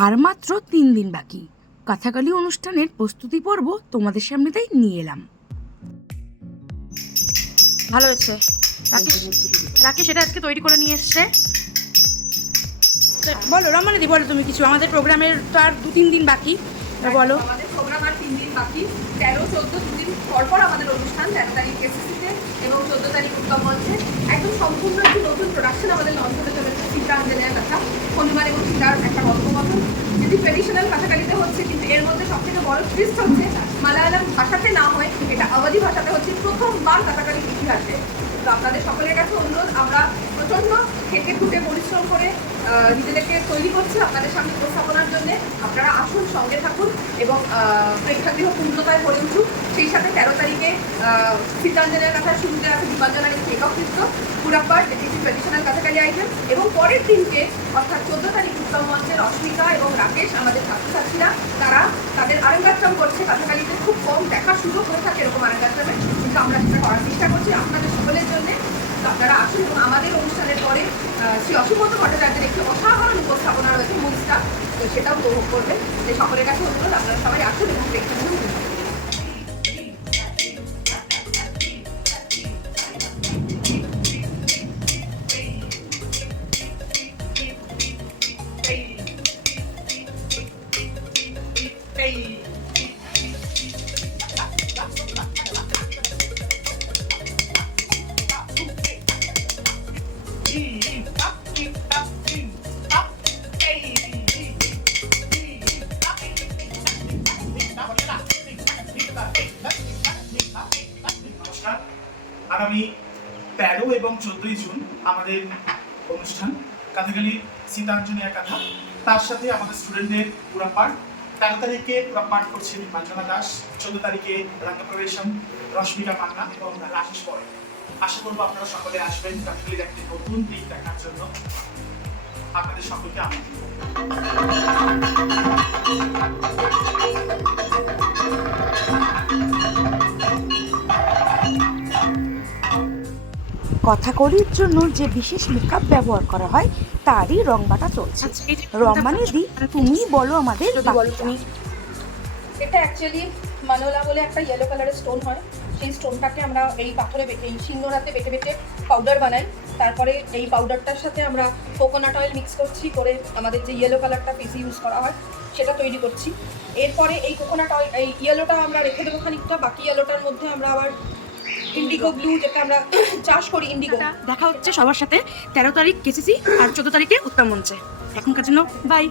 আর মাত্র 3 দিন বাকি। কথাকালি অনুষ্ঠানের প্রস্তুতি পর্ব তোমাদের সামনে তাই নিয়ে এলাম। ভালো হয়েছে। রাকেশ এটা আজকে তৈরি করে নিয়ে এসছে। বলো রমনাদি, বলো তুমি কিছু। আমাদের প্রোগ্রামের তো আর 2-3 দিন বাকি, বলো। আমাদের প্রোগ্রাম আর 3 দিন বাকি। 13-14 দুদিন পর আমাদের অনুষ্ঠান, 13 তারিখ কেসিসিতে এবং 14 তারিখ উত্তম মঞ্চে। একদম সম্পূর্ণ একটি নতুন প্রোডাকশন আমাদের লঞ্চ হতে চলেছে। সীতা আঞ্জনের কথা, শনিবার এবং সীতার একটা কথোপকথন, যেটি ট্রেডিশনাল কথাকালিতে হচ্ছে, কিন্তু এর মধ্যে সবথেকে বড় টুইস্ট হচ্ছে মালায়ালাম ভাষাতে না হয় এটা আওয়াজি ভাষাতে হচ্ছে, প্রথমবার কথাকালির ইতিহাসে। তো আপনাদের সকলের কাছে অনুরোধ, আমরা প্রচণ্ড খেটে খুঁটে পরিশ্রম করে নিজেদেরকে তৈরি করছি আপনাদের সামনে উপস্থাপনার জন্য। আপনারা আসুন, সঙ্গে থাকুন এবং প্রেক্ষাগৃহ পূর্ণতায় ভরে উঠুক। সেই সাথে 13 তারিখে সীতাঞ্জনের কথা শুরুতে আছে দীপাঞ্জনার একটি একক নৃত্য পুরাপাট, এটি একটি ট্রেডিশনাল কথাকালি আইটেম। এবং পরের দিনকে অর্থাৎ 14 তারিখ উত্তম মঞ্চে রশ্মিকা এবং রাকেশ আমাদের ছাত্রছাত্রীরা তারা তাদের আরঙ্গাট্টম করছে। কথাকালিতে খুব কম দেখা সুযোগ হয়ে থাকে এরকম আরঙ্গাট্টমে, কিন্তু আমরা সেটা করার চেষ্টা করছি আপনাদের সকলের জন্যে। আপনারা আসুন এবং আমাদের অনুষ্ঠানের পরে শ্রী অসীমন্ত ভট্টাচার্যের একটি অসাধারণ উপস্থাপনা রয়েছে মূলটা, তো সেটাও উপভোগ করবেন। যে সকলের কাছে অনুরোধ, আপনারা সবাই আসুন এবং প্রেক্ষাগৃহ। আগামী 13 এবং 14 জুন আমাদের অনুষ্ঠান কথাকালি সীতাঞ্জনের কথা, তার সাথে আমাদের স্টুডেন্টদের পুরাপাঠ। 13 তারিখে পুরাপাঠ করছে দীপাঞ্জনা দাস, 14 তারিখে রঙ্গপ্রবেশম রশ্মিকা পান্না এবং রাকেশ পরে। আশা করবো আপনারা সকলে আসবেন কথাকালির একটি নতুন দিক দেখার জন্য। আপনাদের সকলকে কথাকলির জন্য যে বিশেষ মেকআপ ব্যবহার করা হয় তারই রং বাটা চলছে। রমানিদি, তুমি বলো আমাদের বাকিটা। এটা অ্যাকচুয়ালি মানোলা বলে একটা ইয়েলো কালারের স্টোন হয়, সেই স্টোনটাকে আমরা এই পাথরে বেটে, এই সিন্দুরাতে বেটে বেটে পাউডার বানাই। তারপরে এই পাউডারটার সাথে আমরা কোকোনাট অয়েল মিক্স করছি, করে আমাদের যে ইয়েলো কালারটা ফেসে ইউজ করা হয় সেটা তৈরি করছি। এরপরে এই কোকোনাট অয়েল, এই ইয়েলোটা আমরা রেখে দেবো খানিকটা, বাকি ইয়েলোটার মধ্যে আমরা আবার ইন্ডিগো ব্লু, যেটা আমরা চাষ করি ইন্ডিগো। দেখা হচ্ছে সবার সাথে 13 তারিখ কেসিসি আর 14 তারিখে উত্তম মঞ্চে। এখনকার জন্য বাই।